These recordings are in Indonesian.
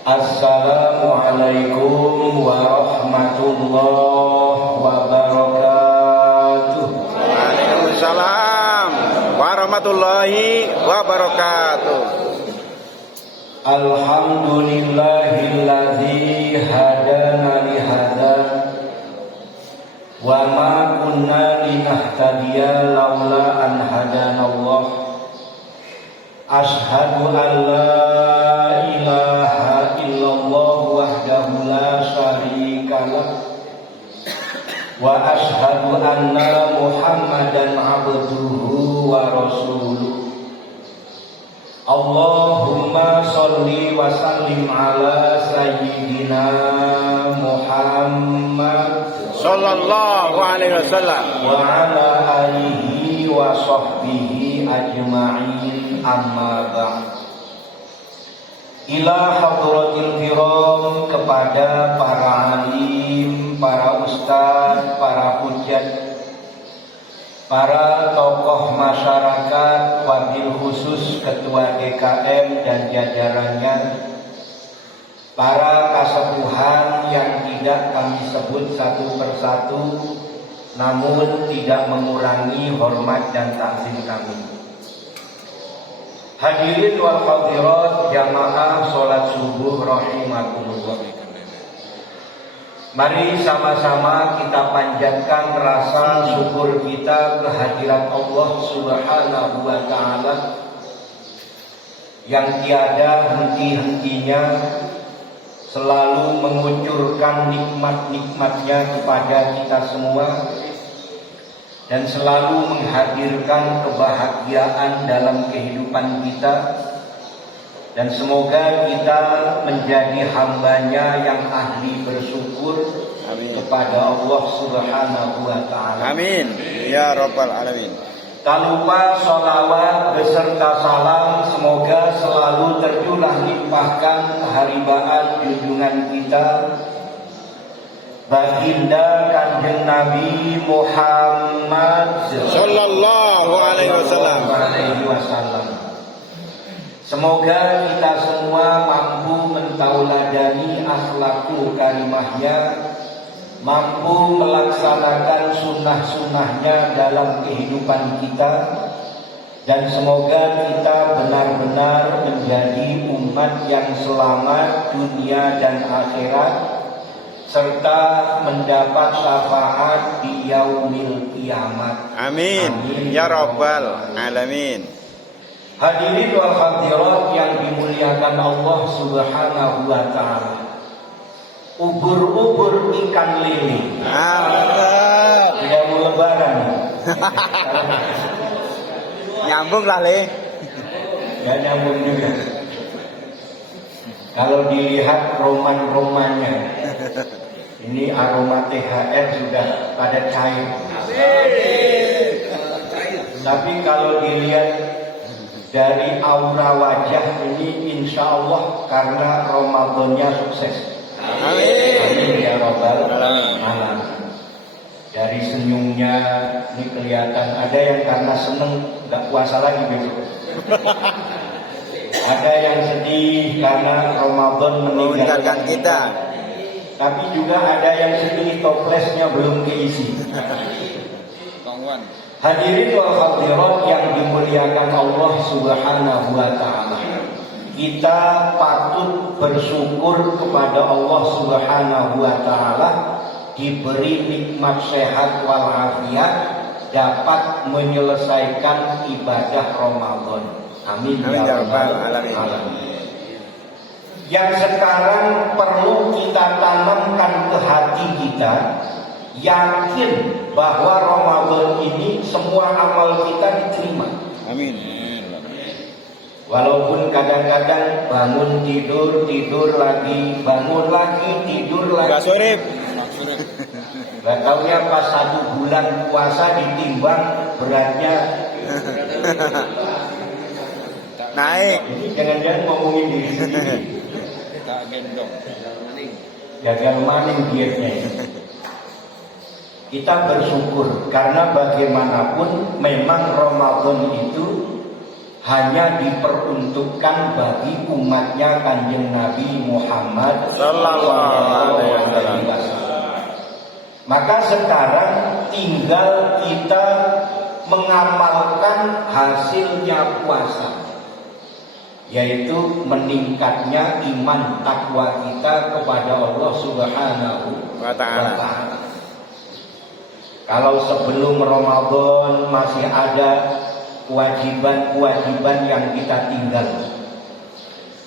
Assalamualaikum warahmatullahi wabarakatuh. Waalaikumsalam warahmatullahi wabarakatuh. Alhamdulillahilladzi hadana li hadza wa ma kunna linahtadiya laula an hadanallah. Asyhadu an la ilaha illallah wahdahu la syarika lah wa asyhadu anna Muhammadan abduhu wa rasuluh. Allahumma sholli wa sallim ala sayyidina Muhammad Sallallahu alaihi wasallam wa ala alihi wa sahbihi ajma'in, amma ba'd. Ila hadratil kiram, kepada para alim, para ustaz, para hujat, para tokoh masyarakat, wabil khusus ketua DKM dan jajarannya, para kasepuhan yang tidak kami sebut satu persatu, namun tidak mengurangi hormat dan takzim kami. Hadirin wal hadirat jamaah salat subuh rahimakumullah. Mari sama-sama kita panjatkan rasa syukur kita kehadirat Allah Subhanahu wa taala yang tiada henti-hentinya selalu mengucurkan nikmat-nikmatnya kepada kita semua dan selalu menghadirkan kebahagiaan dalam kehidupan kita, dan semoga kita menjadi hambanya yang ahli bersyukur. Amin. Kepada Allah Subhanahu wa ta'ala. Amin ya rabbal alamin. Tak lupa sholawat beserta salam semoga selalu tercurah limpahkan keharibaan junjungan kita baginda Kanjeng Nabi Muhammad Sallallahu alaihi wasallam. Semoga kita semua mampu mentauladani akhlakul karimahnya, mampu melaksanakan sunnah-sunnahnya dalam kehidupan kita, dan semoga kita benar-benar menjadi umat yang selamat dunia dan akhirat, serta mendapat syafaat di yaumil kiamat. Amin. Amin ya rabbal alamin. Hadirin wal hadirat yang dimuliakan Allah Subhanahu wa taala. Ubur-ubur ikan lele. Tidak mau lebaran. Nyambung lah le. Ya nyambung juga. Kalau dilihat roman-romannya, ini aroma THR sudah pada cair. Tapi kalau dilihat dari aura wajah ini, insya Allah karena Ramadannya sukses. Amin ya rabbal alamin. Dari senyumnya ini kelihatan ada yang karena seneng nggak puasa lagi besok. Ada yang sedih karena Ramadan meninggalkan kita. Tapi juga ada yang sedih toplesnya belum keisi. Hadirin wal hadirat yang dimuliakan Allah Subhanahu wa taala. Kita patut bersyukur kepada Allah Subhanahu wa taala diberi nikmat sehat wal afiat, dapat menyelesaikan ibadah Ramadan. Amin ya rabbal alamin. Yang sekarang perlu kita tanamkan ke hati kita, yakin bahwa Ramadan ini semua amal kita diterima. Amin. Walaupun kadang-kadang bangun tidur lagi, bangun lagi, tidur lagi. Gak sore. Gak taunya pas 1 bulan puasa ditimbang beratnya naik. Jadi jangan-jangan ngomongin diri sendiri. Gagal maning dietnya. Kita bersyukur karena bagaimanapun memang Ramadan itu hanya diperuntukkan bagi umatnya Kanjeng Nabi Muhammad Sallallahu alaihi wasallam. Maka sekarang tinggal kita mengamalkan hasilnya puasa, yaitu meningkatnya iman takwa kita kepada Allah Subhanahu wa Ta'ala. Kalau sebelum Ramadan masih ada kewajiban-kewajiban yang kita tinggal,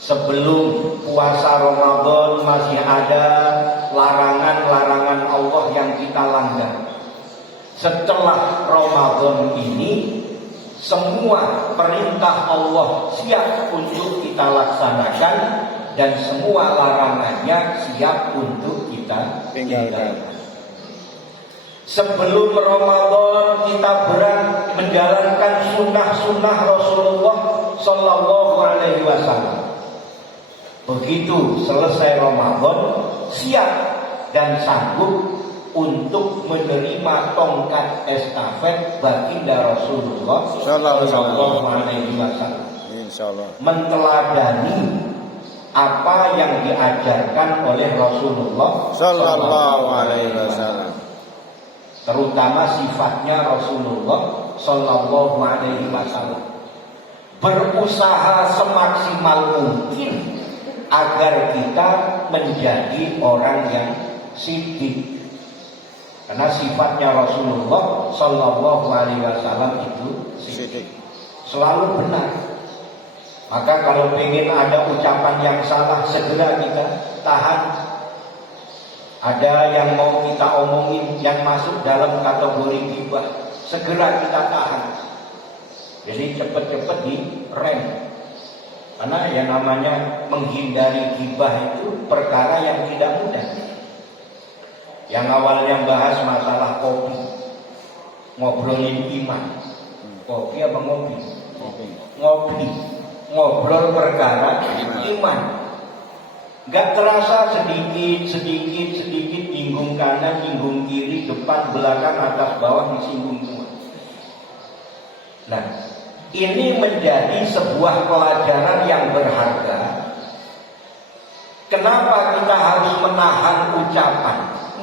sebelum puasa Ramadan masih ada larangan-larangan Allah yang kita langgar. Setelah Ramadan ini semua perintah Allah siap untuk kita laksanakan dan semua larangannya siap untuk kita tinggalkan. Sebelum Ramadan kita berat menjalankan sunnah-sunnah Rasulullah Sallallahu Alaihi Wasallam. Begitu selesai Ramadan siap dan sanggup untuk menerima tongkat estafet baginda Rasulullah Sallallahu Alaihi Wasallam. Insyaallah. Menteladani apa yang diajarkan oleh Rasulullah Sallallahu alaihi wasallam. Terutama sifatnya Rasulullah Sallallahu Alaihi Wasallam. Berusaha semaksimal mungkin agar kita menjadi orang yang siddiq. Karena sifatnya Rasulullah Sallallahu Alaihi Wasallam itu siddiq, selalu benar. Maka kalau pengen ada ucapan yang salah, segera kita tahan. Ada yang mau kita omongin yang masuk dalam kategori ghibah, segera kita tahan. Jadi cepet-cepet direm. Karena yang namanya menghindari ghibah itu perkara yang tidak mudah. Yang awalnya bahas masalah kopi, ngobrolin iman. Kopi apa ngopi? Ngopi. Ngobrol perkara iman. Gak terasa sedikit nyinggung kanan, nyinggung kiri, depan, belakang, atas, bawah disinggung semua. Nah, ini menjadi sebuah pelajaran yang berharga. Kenapa kita harus menahan ucapan,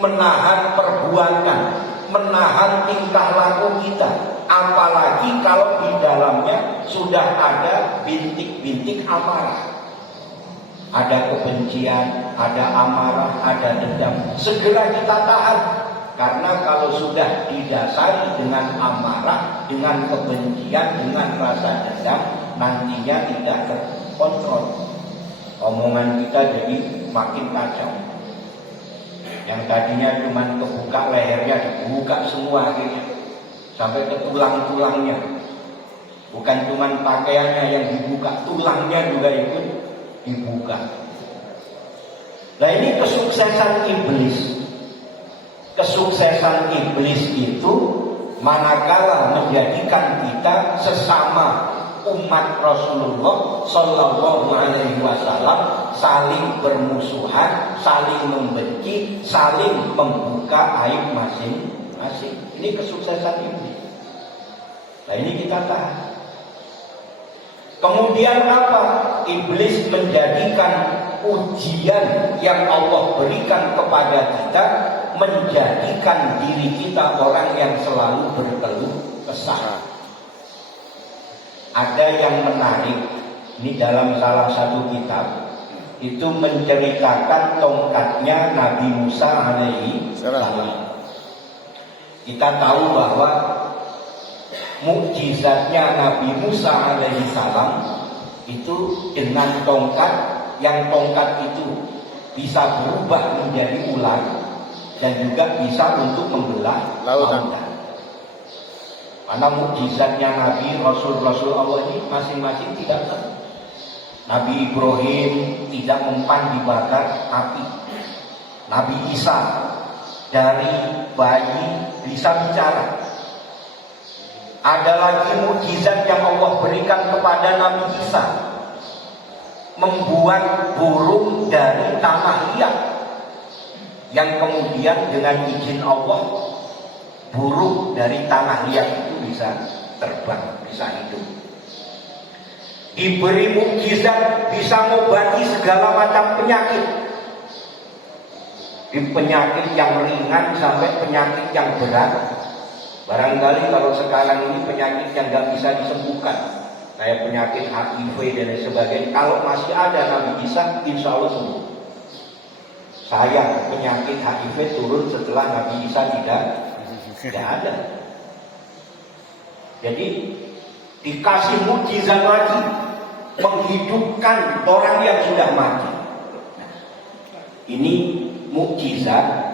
menahan perbuatan, menahan tingkah laku kita, apalagi kalau di dalamnya sudah ada bintik-bintik amarah, ada kebencian, ada amarah, ada dendam. Segera kita tahan, karena kalau sudah didasari dengan amarah, dengan kebencian, dengan rasa dendam, nantinya tidak terkontrol. Omongan kita jadi makin kacau. Yang tadinya cuma kebuka lehernya dibuka semua akhirnya sampai ke tulang-tulangnya. Bukan cuma pakaiannya yang dibuka, tulangnya juga ikut dibuka. Nah, ini kesuksesan iblis. Kesuksesan iblis itu manakala menjadikan kita sesama umat Rasulullah Sallallahu Alaihi Wasallam saling bermusuhan, saling membenci, saling membuka aib masing-masing. Ini kesuksesan iblis. Nah, ini kita tahan. Kemudian apa? Iblis menjadikan ujian yang Allah berikan kepada kita, menjadikan diri kita orang yang selalu berkeluh kesah. Ada yang menarik, ini dalam salah satu kitab, itu menceritakan tongkatnya Nabi Musa alaihi salam. Kita tahu bahwa mukjizatnya Nabi Musa alaihi salam itu dengan tongkat, yang tongkat itu bisa berubah menjadi ular dan juga bisa untuk membelah lautan. Karena mukjizatnya Nabi Rasul Allah ini masing-masing tidak sama. Nabi Ibrahim tidak mempan dibakar api. Nabi Isa dari bayi bisa bicara. Ada lagi mukjizat yang Allah berikan kepada Nabi Isa, membuat burung dari tanah liat, yang kemudian dengan izin Allah burung dari tanah liat itu bisa terbang, bisa hidup. diberi mukjizat bisa mengobati segala macam penyakit. Di penyakit yang ringan sampai penyakit yang berat. Barangkali kalau sekarang ini penyakit yang nggak bisa disembuhkan, kayak penyakit HIV dan lain sebagainya, kalau masih ada Nabi Isa, insya Allah sembuh. Sayang penyakit HIV turun setelah Nabi Isa tidak ada. Jadi dikasih mukjizat lagi, menghidupkan orang yang sudah mati. Nah, ini mukjizat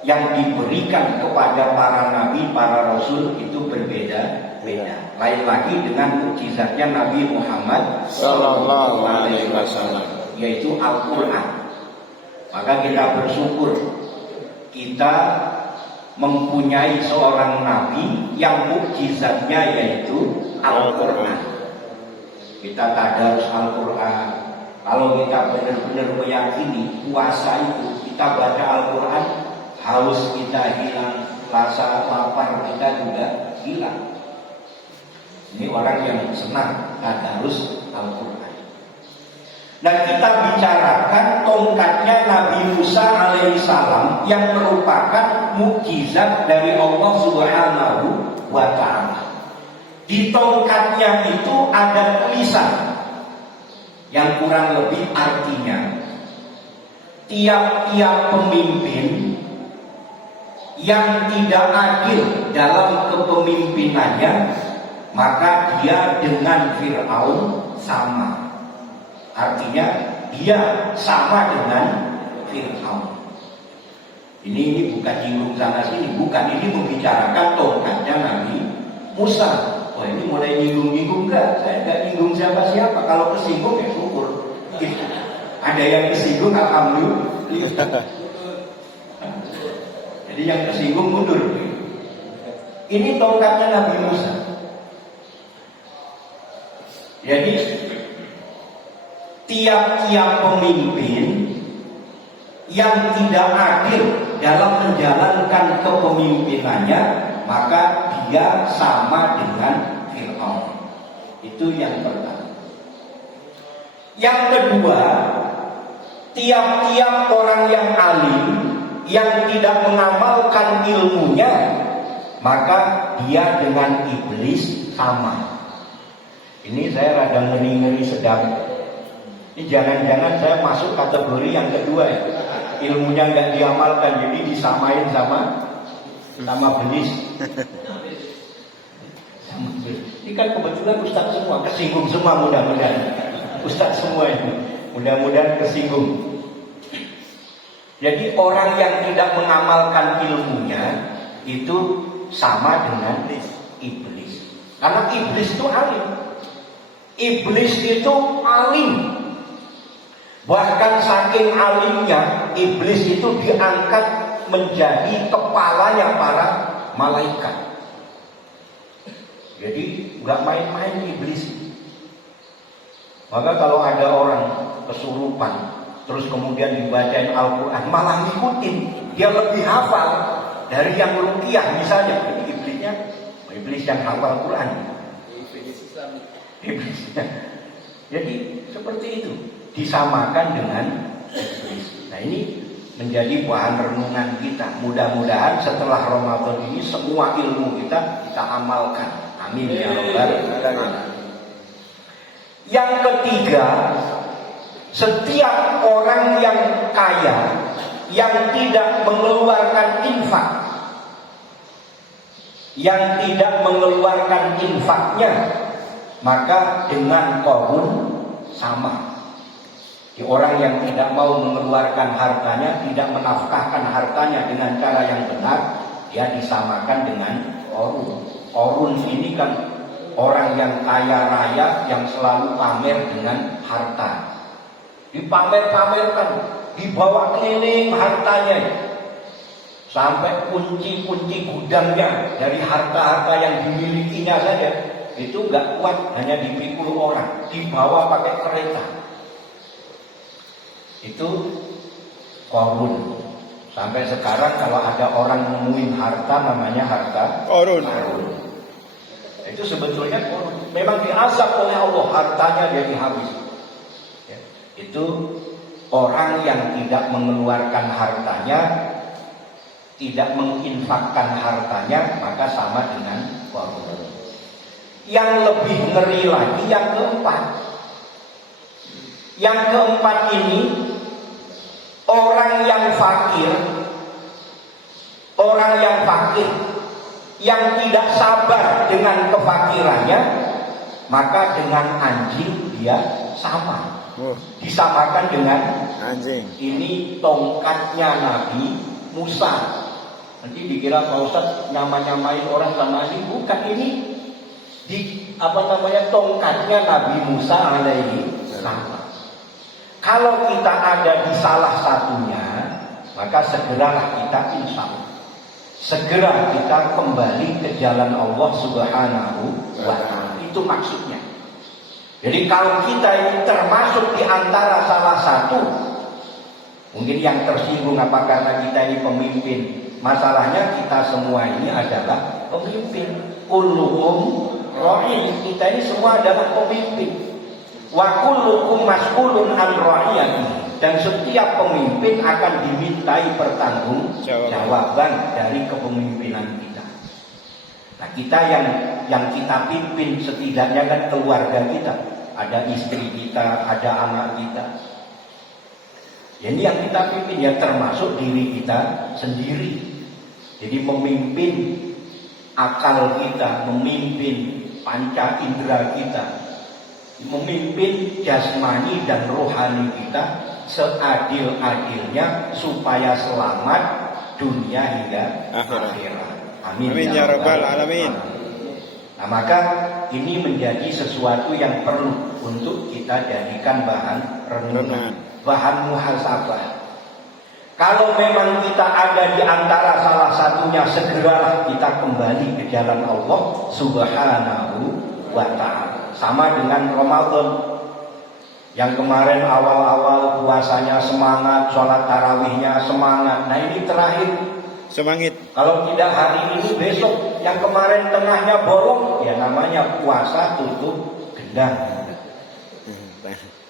yang diberikan kepada para nabi, para rasul itu berbeda-beda. Lain lagi dengan mukjizatnya Nabi Muhammad Sallallahu Alaihi Wasallam, yaitu Al-Quran. Maka kita bersyukur kita mempunyai seorang nabi yang mukjizatnya yaitu Al-Quran. Kita tadarus Al-Quran. Kalau kita benar-benar meyakini puasa itu, kita baca Al-Quran, haus kita hilang, rasa lapar kita juga hilang. Ini orang yang senang tadarus Al-Quran. Dan kita bicarakan tongkatnya Nabi Musa alaihissalam yang merupakan mukjizat dari Allah Subhanahu wa ta'ala. Di tongkatnya itu ada tulisan yang kurang lebih artinya tiap-tiap pemimpin yang tidak adil dalam kepemimpinannya, maka dia dengan Fir'aun sama. Artinya dia sama dengan Fir'aun. Ini bukan jinggung sana sini, bukan, ini membicarakan tongkatnya Nabi Musa. Wah, ini mulai nyinggung-nyinggung enggak? Saya enggak nyinggung siapa-siapa. Kalau kesinggung ya syukur. Ada yang kesinggung, alhamdulillah. Jadi yang tersinggung mundur. Ini tongkatnya Nabi Musa. Jadi tiap-tiap pemimpin yang tidak adil dalam menjalankan kepemimpinannya, maka dia sama dengan Fir'aun. Itu yang pertama. Yang kedua, tiap-tiap orang yang alim yang tidak mengamalkan ilmunya, maka dia dengan iblis sama. Ini saya rada ngeri-ngeri sedang. Ini jangan-jangan saya masuk kategori yang kedua ya. Ilmunya nggak diamalkan, jadi disamain sama belis. Ini kan kebetulan Ustadz semua kesinggung semua, mudah-mudahan Ustadz semua ini mudah-mudahan kesinggung. Jadi orang yang tidak mengamalkan ilmunya itu sama dengan iblis. Karena iblis itu alim. Iblis itu alim. Bahkan saking alimnya, iblis itu diangkat menjadi kepalanya para malaikat. Jadi nggak main-main iblis. Maka kalau ada orang kesurupan, terus kemudian dibacain Al-Quran, malah ngikutin, dia lebih hafal dari yang ruqyah misalnya. Ini iblisnya, iblis yang hafal Quran. Iblisnya. Jadi seperti itu, disamakan dengan iblis. Nah, ini menjadi bahan renungan kita. Mudah-mudahan setelah Ramadan ini semua ilmu kita amalkan. Amin ya rabbal alamin. Yang ketiga, setiap orang yang kaya yang tidak mengeluarkan infak, yang tidak mengeluarkan infaknya, maka dengan Qarun sama. Di orang yang tidak mau mengeluarkan hartanya, tidak menafkahkan hartanya dengan cara yang benar, dia disamakan dengan Qarun. Qarun ini kan orang yang kaya raya yang selalu pamer dengan harta. Dipamer-pamerkan, dibawa keliling hartanya, sampai kunci-kunci gudangnya dari harta-harta yang dimilikinya saja itu nggak kuat, hanya dipikul orang, dibawa pakai kereta. Itu Qarun. Sampai sekarang kalau ada orang nemuin harta namanya harta Qarun. Itu sebetulnya Qarun. memang diazab oleh Allah, hartanya jadi habis. Ya, itu orang yang tidak mengeluarkan hartanya, tidak menginfakkan hartanya, maka sama dengan korun. Yang lebih ngeri lagi yang keempat. Yang keempat ini, orang yang fakir, yang tidak sabar dengan kefakirannya, maka dengan anjing dia sama. Disamakan dengan Anjing. Ini tongkatnya Nabi Musa. Nanti dikira Pak Ustadz nyamain orang sama anjing. Bukan, ini tongkatnya Nabi Musa alaihi salam. Kalau kita ada di salah satunya, maka segeralah kita insya Allah, segera kita kembali ke jalan Allah Subhanahu wa ta'ala. Itu maksudnya. Jadi kalau kita ini termasuk di antara salah satu, mungkin yang tersinggung apa karena kita ini pemimpin. Masalahnya kita semua ini adalah pemimpin. Kulluhum ra'in. Kita ini semua adalah pemimpin. Wa kullukum mas'ulun an ra'iyatihi. Dan setiap pemimpin akan dimintai pertanggungjawaban dari kepemimpinan kita. Nah, kita yang kita pimpin setidaknya kan keluarga kita, ada istri kita, ada anak kita. Ini yang kita pimpin ya, termasuk diri kita sendiri. Jadi memimpin akal kita, memimpin panca indera kita, memimpin jasmani dan rohani kita seadil-adilnya supaya selamat dunia hingga akhirat. Amin ya rabbal alamin. Nah, maka ini menjadi sesuatu yang perlu untuk kita jadikan bahan renungan, bahan muhasabah. Kalau memang kita ada di antara salah satunya, segeralah kita kembali ke jalan Allah Subhanahu wa ta'ala. Sama dengan Ramadan. Yang kemarin awal-awal puasanya semangat, sholat tarawihnya semangat. Nah, ini terakhir semangat. Kalau tidak hari ini, besok. Yang kemarin tengahnya bolong, ya namanya puasa tutup gendang.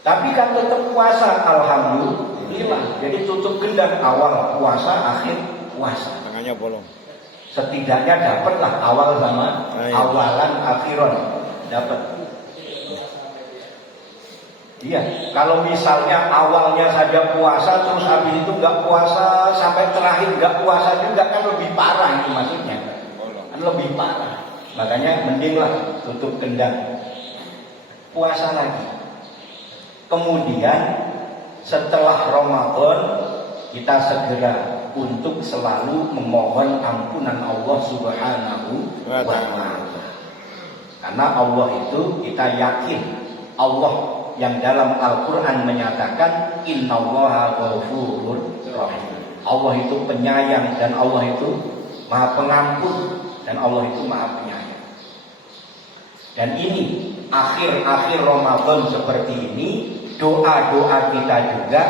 Tapi kan tetap puasa, alhamdulillah. Jadi tutup gendang, awal puasa, akhir puasa. Tengahnya bolong. Setidaknya dapatlah awal sama awalan, akhiran dapat. Iya, kalau misalnya awalnya saja puasa, terus habis itu nggak puasa, sampai terakhir nggak puasa juga, kan lebih parah itu maksudnya. Kan lebih parah. Makanya mendinglah tutup gendang, puasa lagi. Kemudian setelah Ramadan kita segera untuk selalu memohon ampunan Allah Subhanahu wa ta'ala. Karena Allah itu kita yakin, Allah yang dalam Al-Quran menyatakan innallaha ghafurur rahim. Allah itu penyayang dan Allah itu maha pengampun dan Allah itu maha penyayang. Dan ini akhir-akhir Ramadan seperti ini, doa-doa kita juga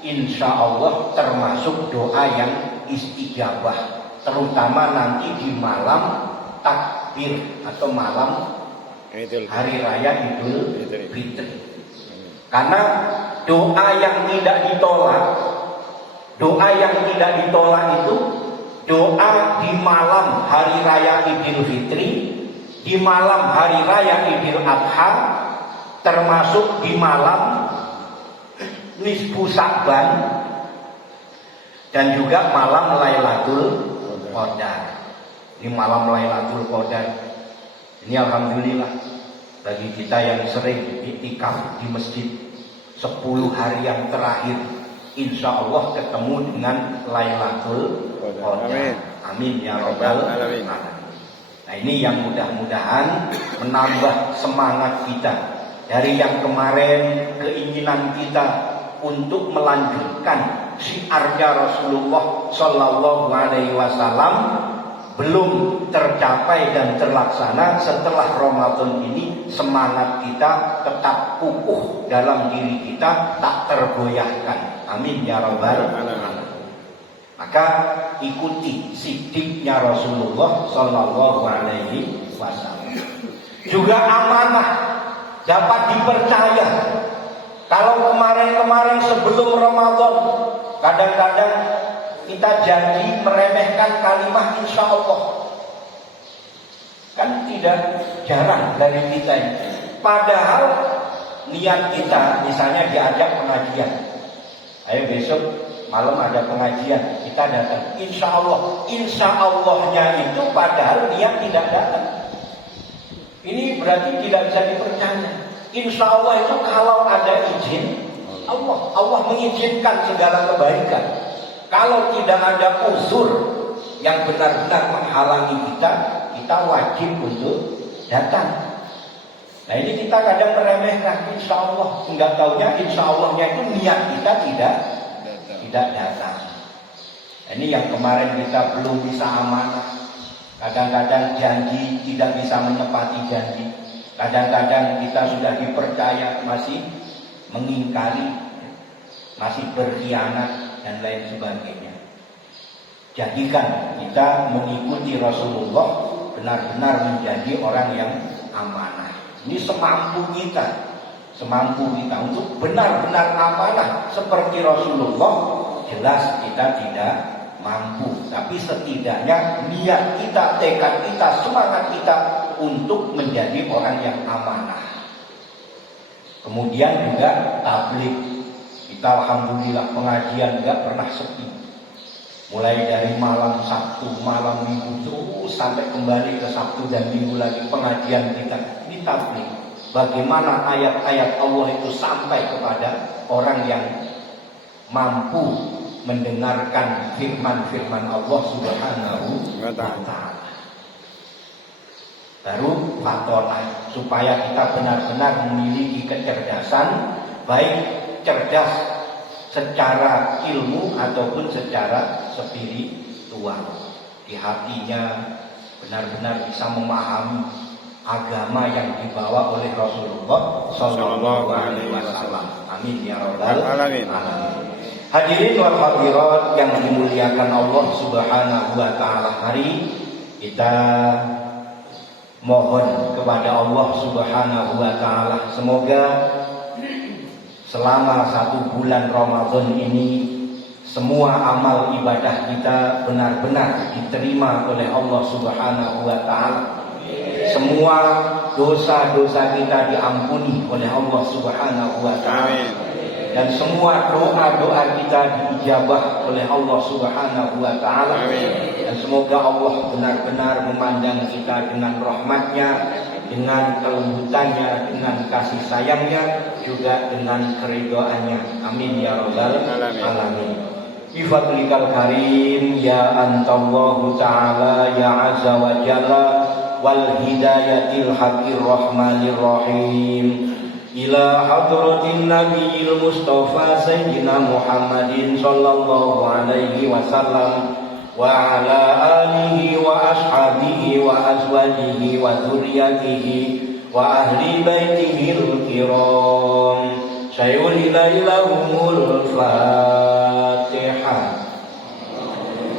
insya Allah termasuk doa yang istijabah, terutama nanti di malam takbir atau malam hari raya Idul Fitri. Karena doa yang tidak ditolak itu doa di malam hari raya Idul Fitri, di malam hari raya Idul Adha, termasuk di malam nisfu Sya'ban, dan juga malam Lailatul Qadar. Ini malam Lailatul Qadar. Ini alhamdulillah bagi kita yang sering iktikaf di masjid 10 hari yang terakhir, insya Allah ketemu dengan Lailatul Qadar. Amin ya rabbal alamin. Nah, ini yang mudah-mudahan menambah semangat kita dari yang kemarin, keinginan kita untuk melanjutkan syiarnya Rasulullah Shallallahu Alaihi Wasallam belum tercapai dan terlaksana. Setelah Ramadan ini semangat kita tetap kukuh dalam diri kita, tak tergoyahkan. Amin ya rabbal alamin. Maka ikuti sidiknya Rasulullah Sallallahu Alaihi Wasallam. juga amanah, dapat dipercaya. Kalau kemarin-kemarin sebelum Ramadan kadang-kadang kita janji meremehkan kalimat insya Allah, kan tidak jarang dari kita ini. Padahal niat kita misalnya diajak pengajian, ayo besok malam ada pengajian, kita datang. Insya Allahnya itu padahal niat tidak datang. Ini berarti tidak bisa dipercaya. Insya Allah itu kalau ada izin Allah mengizinkan segala kebaikan. Kalau tidak ada uzur yang benar-benar menghalangi kita, kita wajib untuk datang. Nah ini kita kadang meremehkan insya Allah, enggak taunya insya Allahnya itu niat kita tidak datang. Nah, ini yang kemarin kita belum bisa amanah. Kadang-kadang janji tidak bisa menepati janji. Kadang-kadang kita sudah dipercaya masih mengingkari, masih berkhianat dan lain sebagainya. Jadikan kita mengikuti Rasulullah benar-benar menjadi orang yang amanah. Ini semampu kita untuk benar-benar amanah seperti Rasulullah. Jelas kita tidak mampu, tapi setidaknya niat kita, tekad kita, semangat kita untuk menjadi orang yang amanah. Kemudian juga tabligh. Kita alhamdulillah pengajian gak pernah sepi. Mulai dari malam Sabtu, malam Minggu terus sampai kembali ke Sabtu dan Minggu lagi pengajian kita. Ini tabligh. Bagaimana ayat-ayat Allah itu sampai kepada orang yang mampu mendengarkan firman-firman Allah Subhanahu wa ta'ala. Baru fatona, supaya kita benar-benar memiliki kecerdasan, baik cerdas secara ilmu ataupun secara spiritual. Di hatinya benar-benar bisa memahami agama yang dibawa oleh Rasulullah Sallallahu Alaihi Wasallam. Amin ya rabbal alamin. Hadirin wal hadirat yang dimuliakan Allah Subhanahu wa taala, hari kita mohon kepada Allah Subhanahu wa taala semoga selama 1 bulan Ramadan ini semua amal ibadah kita benar-benar diterima oleh Allah Subhanahu wa taala. Semua dosa-dosa kita diampuni oleh Allah Subhanahu wa taala. Dan semua doa-doa kita diijabah oleh Allah Subhanahu wa ta'ala. Dan semoga Allah benar-benar memandang kita dengan rahmatnya, dengan kelembutannya, dengan kasih sayangnya, juga dengan keridhaannya. Amin ya rabbal alamin. Bifadlikal karim ya antallahu ta'ala ya azza wa jalla wal hidayatil haqqir rahmanir rahim. Ila hadratin nabiyil mustafa sayyidina Muhammadin sallallahu alaihi wasallam wa ala alihi wa ashabihi wa azwajihi wa dzurriyyatihi wa ahli baitihi al-kiram. Syai'ul ilaihul Fatihah.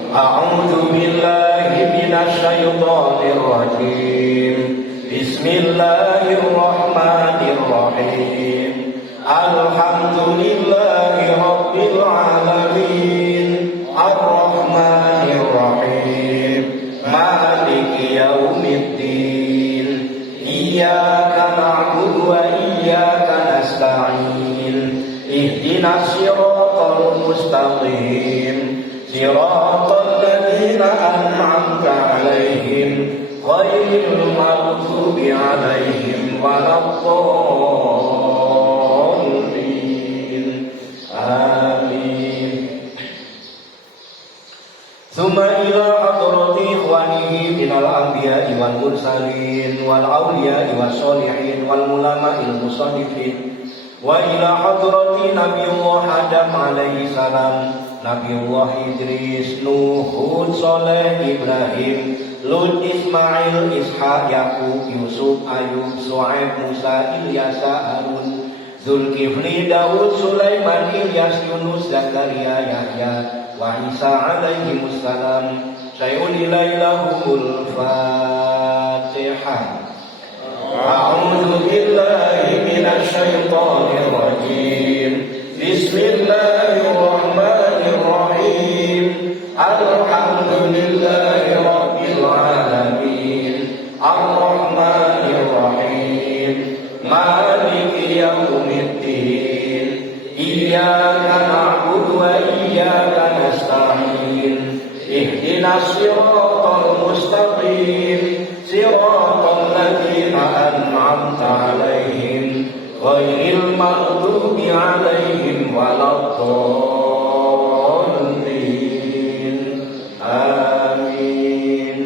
A'udzu billahi minasy syaithanir rajim. Bismillahirrahmanirrahim. Alhamdulillahi rabbil alamin. Ar-Rahmanir-Rahim. Maliki yaumiddin. Iyyaka na'budu wa iyyaka nasta'in. Ihdinas siratal mustaqim. Siratal ladzina an'amta 'alaihim ghairil maghdubi 'alaihim waladdallin. Amin. Tsumma ila hadrati ikhwanihi minal anbiya'i wal mursalin wal awliya'i was sholihin wal ulama'il musannifin wa ila hadrati Nabiyullah Adam alaihi salam, Nabiullah Idris, Nuh, Hud, Saleh, Ibrahim, Lut, Ismail, Ishaq, Yakub, Yusuf, Ayub, Shu'aib, Musa, Ilyas, Harun, Zulkifli, Daud, Sulaiman, Ilyas, Yunus, Zakaria, Yahya, wa Isa alaihi wassalam. Syai'ul ilaihul Fatihah. أعوذ بالله من الشيطان الرجيم بسم الله الرحمن الرحيم الحمد لله رب العالمين الرحمن الرحيم مالك يوم الدين إياك نعبد وإياك نستعين اهدنا الصراط المستقيم صراط الذين أنعمت عليهم غير المغضوب عليهم ولا الضالين آمين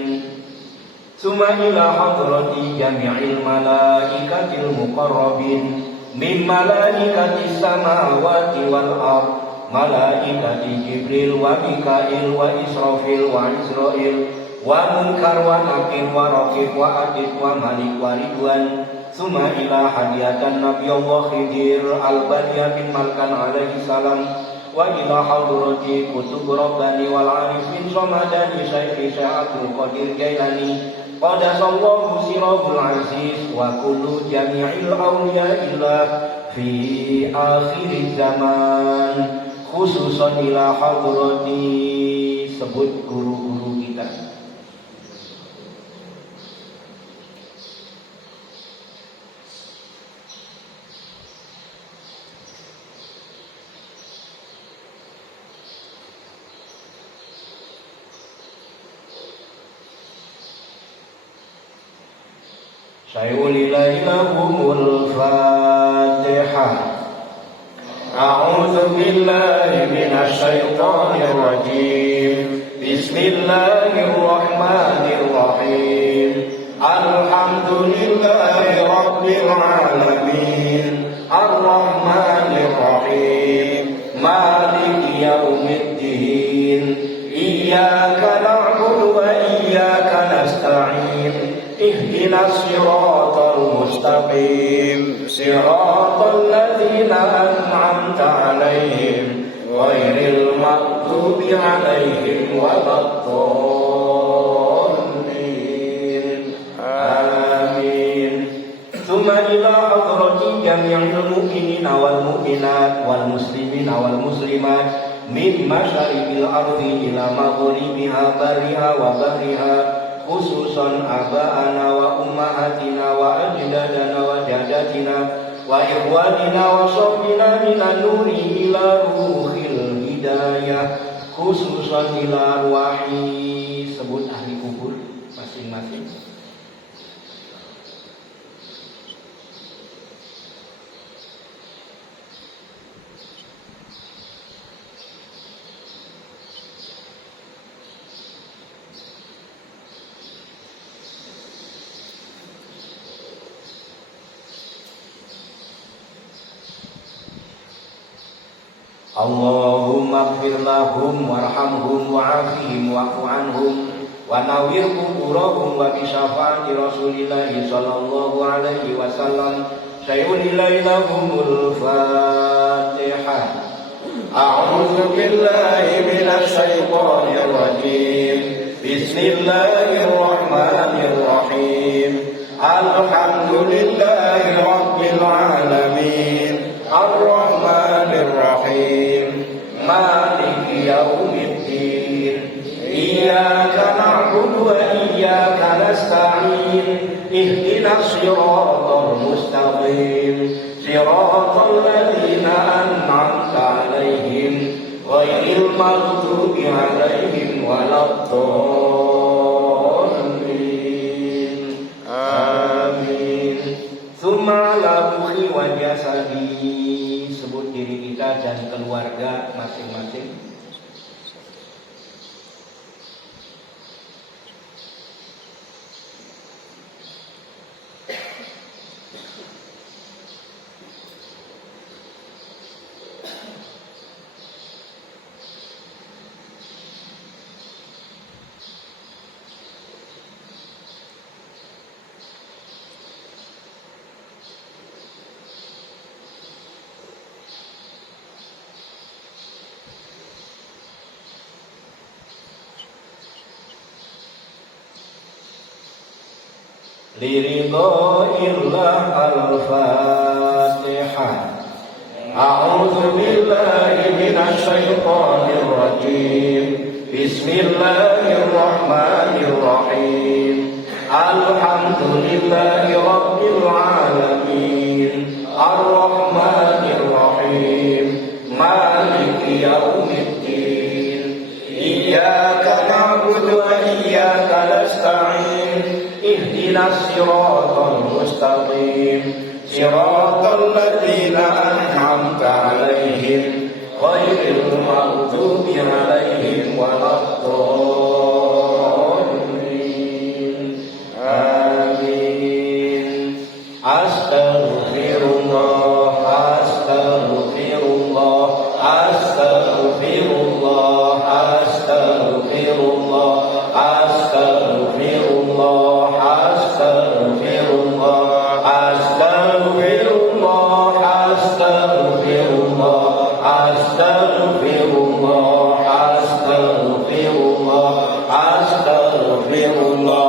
ثم إلى حضرة جميع الملائكة المقربين من ملائكة السماوات والأرض ملائكة جبريل وميكائيل وإسرافيل وعزرائيل ومنكر ونكير ورقيب وعتيد وملك ورضوان ثم إلى حديث النبي الله خضر البني بن ملكان عليه السلام وإلى حضرة كتب رباني والعارفين صمداني شيخ عبد القادر جيلاني قدس الله سره العزيز وكل جميع الأولياء الله في آخر الزمان khususan ila hadrati sebut guru-guru kita. Saya ulilahi lahumul Fatihah. أعوذ بالله من الشيطان الرجيم بسم الله الرحمن الرحيم الحمد لله رب العالمين الرحمن الرحيم مالك يوم الدين إياك نعبد وإياك نستعين اهدنا الصراط المستقيم صراط الذين أنعمت عليهم غير المغضوب عليهم ولا الضالين آمين ثم إلى حضرة جميع المؤمنين والمؤمنات والمسلمين والمسلمات من مشارق الأرض إلى مغربها برها وبحرها khususan aba'ana wa ummahatina wa ajdadana wa jadatina wa ikhwanina wa sahbina minan nuri ila ruhil hidayah khususan ila arwahi sebut ahli kubur masing-masing. Allahumma ighfir lahum warhamhum wa'afihim wa'fu anhum wa nawwir quburahum wa bi syafaati Rasulillah sallallahu alaihi wasallam sayyidil lahumul Fatihah. A'udzu billahi minasy syaithanir rajim. Bismillahirrahmanirrahim. Alhamdulillahi rabbil alamin. Ar-Rahmanir Rahim Maliki Yaumiddin Iyyaka na'budu wa iyyaka nasta'in Ihdinas siratal mustaqim Siratal ladzina an'amta 'alaihim ghairil maghdubi 'alaihim waladdallin. Amin. Tsumma ala mukhi wa jasadi sebut diri kita dan keluarga masing-masing. liridhoillah. Al-Fatihah. A'udzu billahi minasy syaithanir rajim. Bismillahirrahmanirrahim. Alhamdulillahi rabbil alamin. Ar-Rahmanir Rahim. Maliki yaumiddin. Iyyaka na'budu wa iyyaka nasta'in. Ihdinas siratal mustaqim. Siratal ladzina an'amta 'alaihim ghairil maghdubi 'alaihim waladdallin. Amin. Astaghfirullah, astaghfirullah, astaghfirullah, astaghfirullah, astaghfirullah, astaghfirullah, astaghfirullah, astaghfirullah, astaghfirullah, astaghfirullah, astaghfirullah.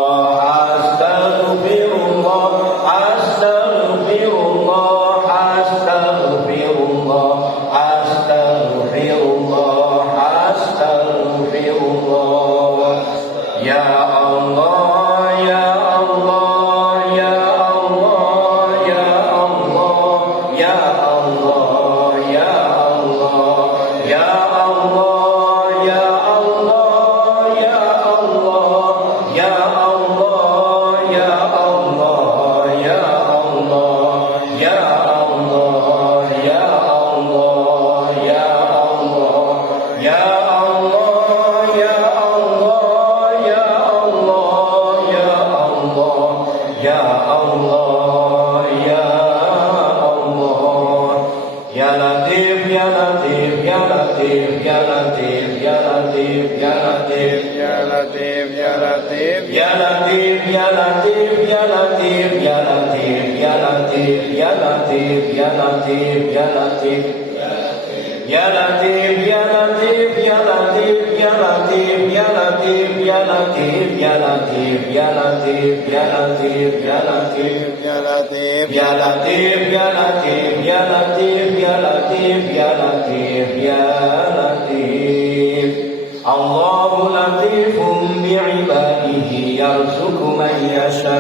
Allahu latifun bi'ibadihi yarzuqu man yasha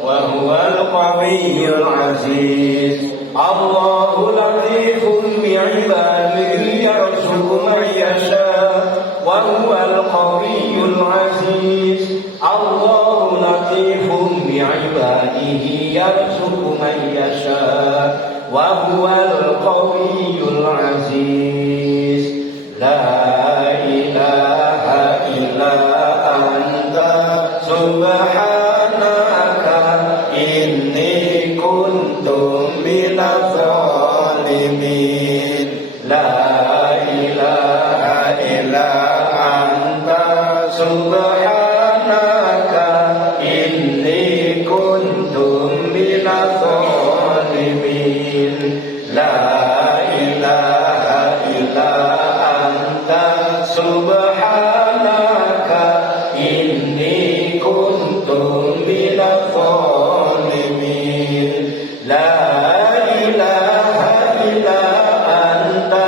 wa huwal qawiyyul aziz. Allahu latifun bi'ibadihi yarzuqu man yasha wa huwal qawiyyul aziz. Allahu latifun bi'ibadihi yarzuqu man yasha wa huwal qawiyyul aziz. La ilaha illa anta subhanaka inni kuntu minadh dhalimin. La ilaha illa anta subhanaka inni kuntu minadh dhalimin. La ilaha illa subhanaka inni kuntu minadh dhalimin. La ilaha illa anta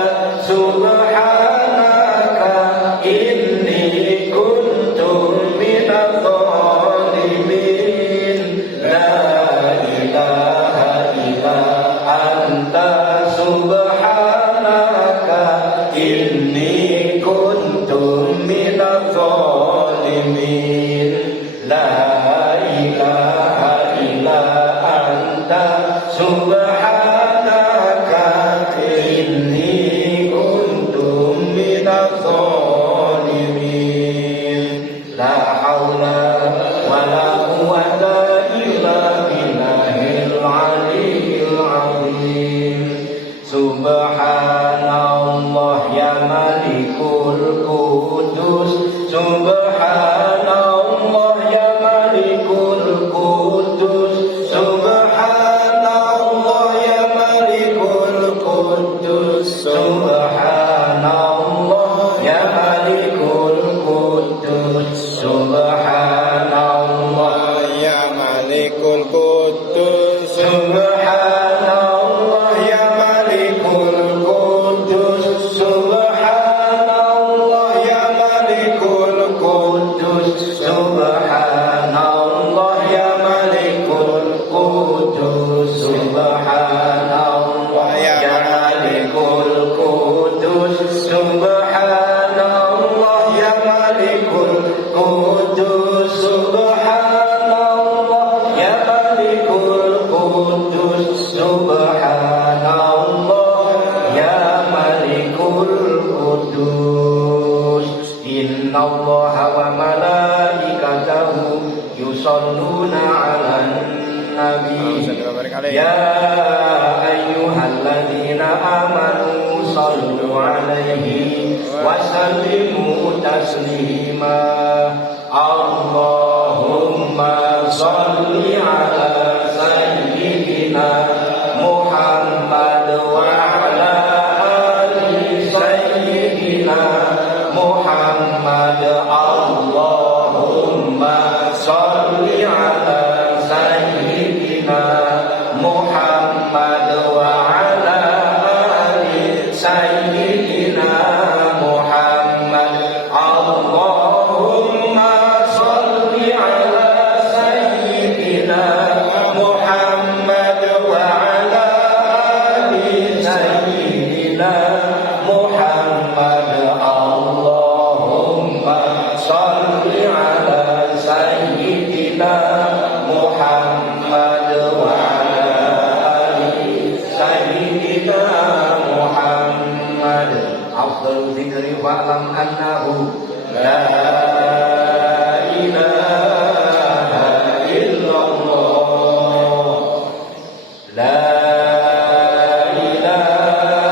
subhanaka inni kuntu minadh dhalimin. La ilaha illa anta subhanaka inni kuntu minadh dhalimin. La ilaha illa anta subhanaka inni kuntu minadh dhalimin. La haula wa la quwwata illa billahil aliyyil azim. Subhanallah ya Malikul Qudus. Subhanallah ya Malikul Qudus. Subhanallah ya Malikul Qudus. Subhanallah ya Malikul Qudus. Subhanallah ya Malikul Innallaha wa malaikatahu yusholluna 'alan nabi. Ya ayyuhalladzina amanu shallu 'alaihi wa sallimu taslima. Allahumma shalli 'ala sayyidina Muhammad wa 'ala ali sayyidina Muhammad. Allahumma shalli 'ala sayyidina Muhammad wa 'ala ali sayyidina Muhammad. Allahumma shalli 'ala sayyidina Muhammad wa 'ala ali sayyidina Muhammad. Allahumma shalli 'ala sayyidina Muhammad wa 'ala ali sayyidina Muhammad. Afdhalu dzikri fa'lam annahu la ilaha illallah. La ilaha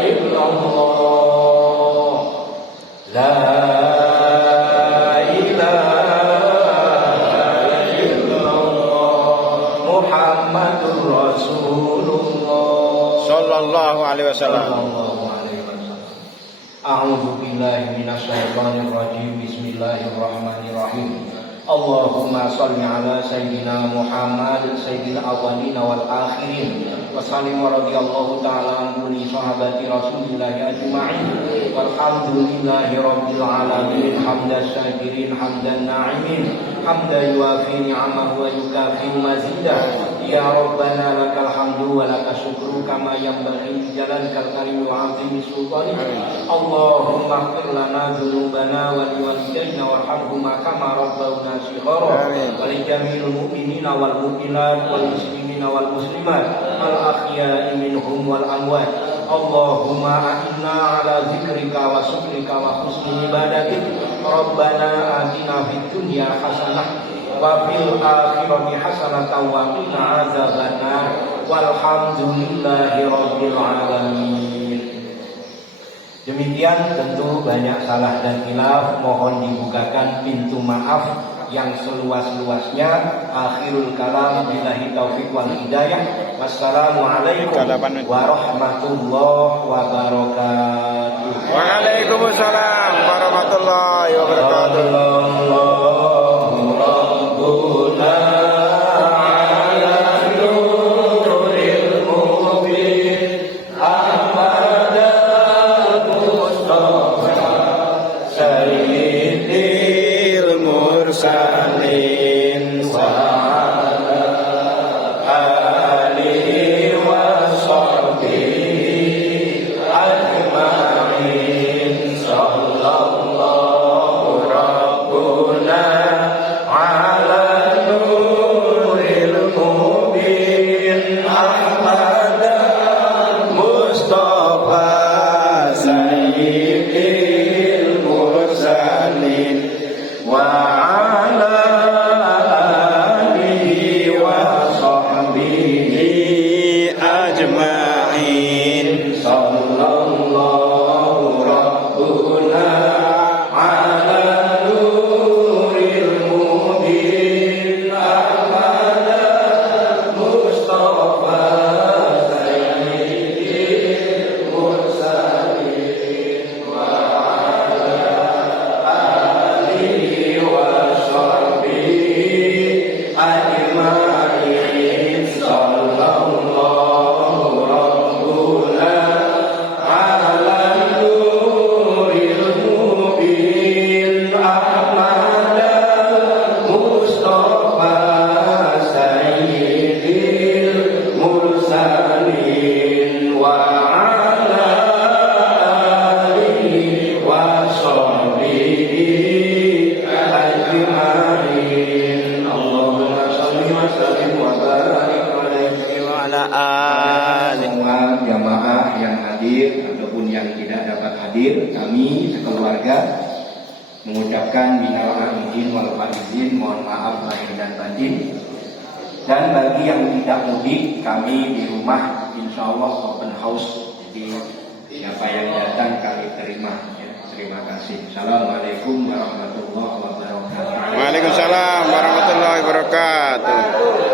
illallah. La ilaha illallah. Muhammadur Rasulullah Sallallahu alaihi wasallam. sallallahu alaihi wasallam. A'udzu billahi minasyaitonir rajim. Bismillahirrahmanirrahim. Allahumma shalli ala sayyidina Muhammad sayyidil awwalin wal akhirin wa sallim wa radhiyallahu ta'ala an kulli sahabati Rasulillah ajma'in. Walhamdulillahi rabbil alamin. Hamdan syakirin hamdan na'imin hamdan yuafi ni'amahu wa yukafi mazidah. Ya Rabbana lakal hamdu wa lakal syukru kama yanbaghi li jalalika al-karim wa 'azimi sultanik. Allahumma ighfir lana dzunubana wa liwalidayna warhamhuma kama rabbawna shighara. Wa li jami'il mu'minina wal mu'minat wal muslimina wal muslimat al ahya'i minhum wal amwat. Allahumma a'inna ala zikrika wa syukrika wa husni ibadatik. Rabbana atina fid dunya hasanah wa fil akhirati hasanatan wa qina adzabannar. Walhamdulillahi rabbil alamin. Demikian tentu banyak salah dan khilaf, mohon dibukakan pintu maaf yang seluas-luasnya. Akhirul kalam, billahi taufiq wal hidayah. Wassalamualaikum warahmatullahi wabarakatuh. Waalaikumsalam warahmatullahi wabarakatuh. Mursalin wa ala alihi wa sahbihi ajma'in. Sallallahu rabbuna ala nuril mubin Ahmad Mustafa sayyidil mursalin wa ajma'in. Sallallahu rabbuna ala nuril mubin Ahmad Mustafa sayyidil mursalin wa ala alihi wa sahbihi ajma'in. Sallallahu rabbuna ala nuril mubin Ahmad Mustafa sayyidil mursalin wa ala alihi wa sahbihi ajma'in. Allahumma shalli wa sallim wa barik alaihi Wa ala alihi jamaah yang hadir ataupun yang tidak dapat hadir, kami sekeluarga mengucapkan minal aidin wal faizin, mohon maaf lahir dan batin. Dan bagi yang tidak mudik, kami di rumah insya Allah open house. Jadi siapa yang datang kami terima. Ya, terima kasih. Assalamualaikum warahmatullahi wabarakatuh. Waalaikumsalam warahmatullahi wabarakatuh.